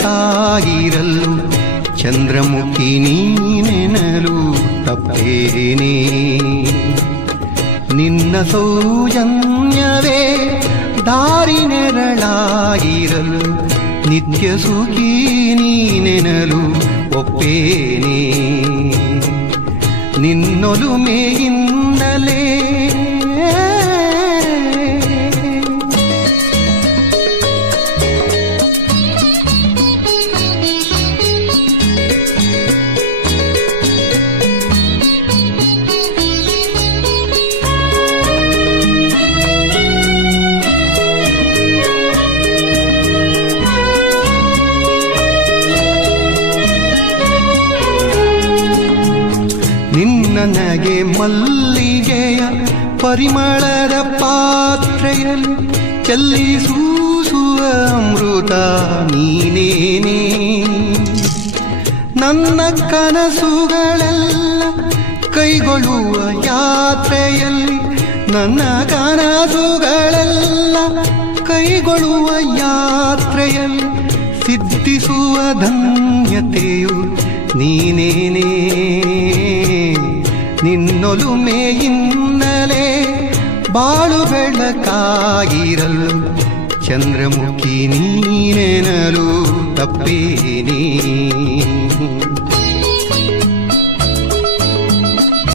ಬೆಳಕಾಗಿರಲು ಚಂದ್ರಮುಖಿ ನೀನೆನಲು ತಪ್ಪೇನೇ. ನಿನ್ನ ಸೌಜನ್ಯವೇ ದಾರಿ ನೆರಳಾಗಿರಲು ನಿತ್ಯ ಸುಖಿ ನೀನೆನಲು ಒಪ್ಪೇನೇ. ನಿನ್ನೊಲುಮೆಯಿಂದಲೇ ನನಗೆ ಮಲ್ಲಿಗೆಯ ಪರಿಮಳದ ಪಾತ್ರೆಯಲ್ಲಿ ಚೆಲ್ಲಿಸೂಸುವ ಅಮೃತ ನೀನೇನೇ. ನನ್ನ ಕನಸುಗಳೆಲ್ಲ ಕೈಗೊಳ್ಳುವ ಯಾತ್ರೆಯಲ್ಲಿ ನನ್ನ ಕನಸುಗಳೆಲ್ಲ ಕೈಗೊಳ್ಳುವ ಯಾತ್ರೆಯಲ್ಲಿ ಸಿದ್ಧಿಸುವ ಧನ್ಯತೆಯು ನೀನೇನೇ. ನಿನ್ನೊಲುಮೆಯಿಂದಲೇ ಬಾಳು ಬೆಳಕಾಗಿರಲು ಚಂದ್ರಮುಖಿ ನೀನೆನಲು ತಪ್ಪೇನೇ.